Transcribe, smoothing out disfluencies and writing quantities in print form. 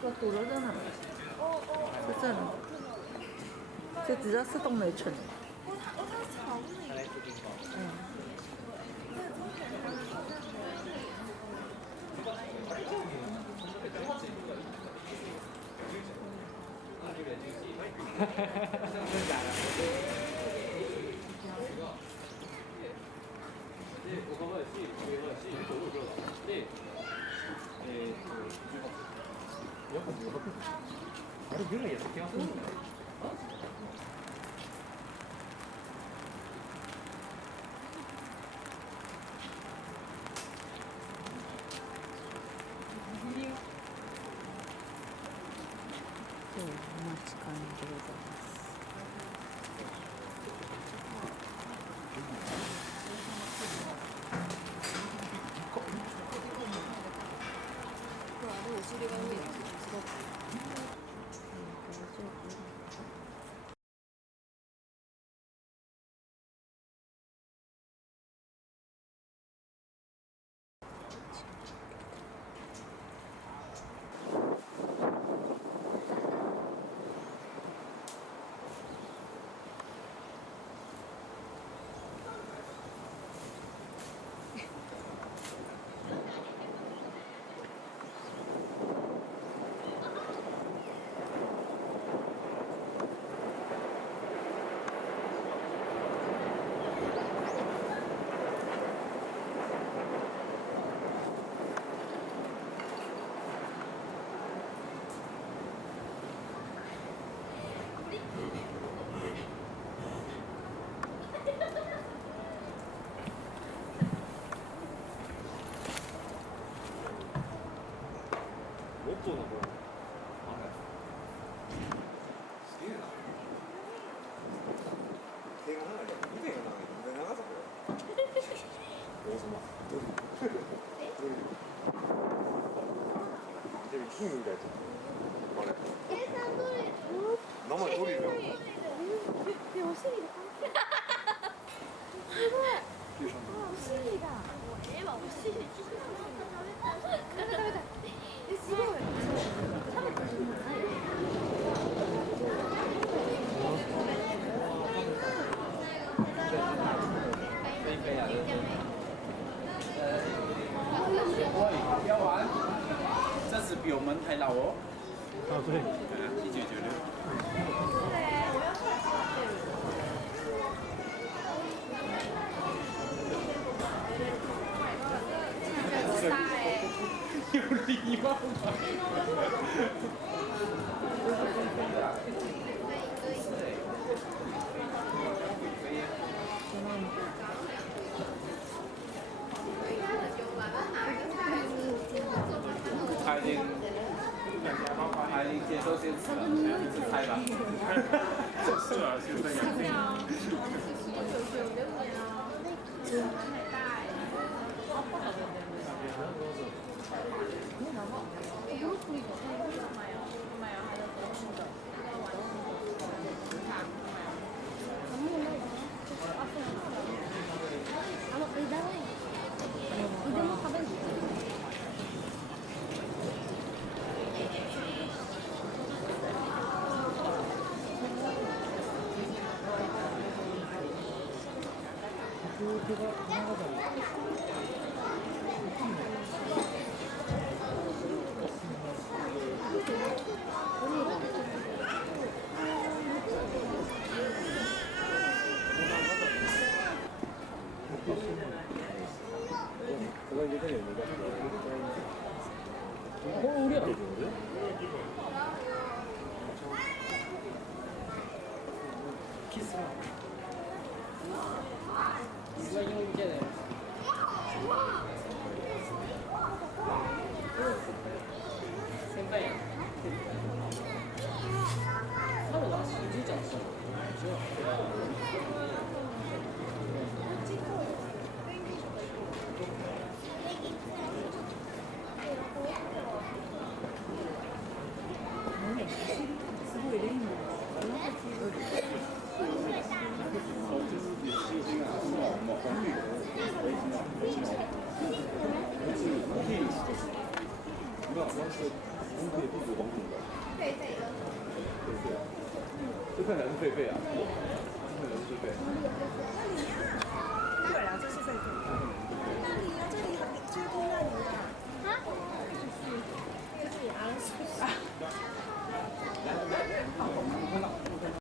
这堵了在哪？在这里。就直接是东雷村。あれぐらいやった気がするんだよ。お待ちかねでございます。お尻が上にすごく。そうなの。あれ。すげえな。手が長い。腕が長い。腕長さこれ。王様。ドリル。ドリル。でもキングみたいじゃん。あれ。計算ドリル。名前ドリルだもん。でお尻が。すごい。お尻が。絵はお尻。食べた。すごい。标完，这次比我们还老哦。啊，对。1996。有礼貌吗？他已经接受现实了，是猜吧？是啊，现在すごいレインボー。看起来是狒狒啊，看起来是狒狒。对啊，这是狒狒。那里啊，这里很接近那里的。啊？这里啊。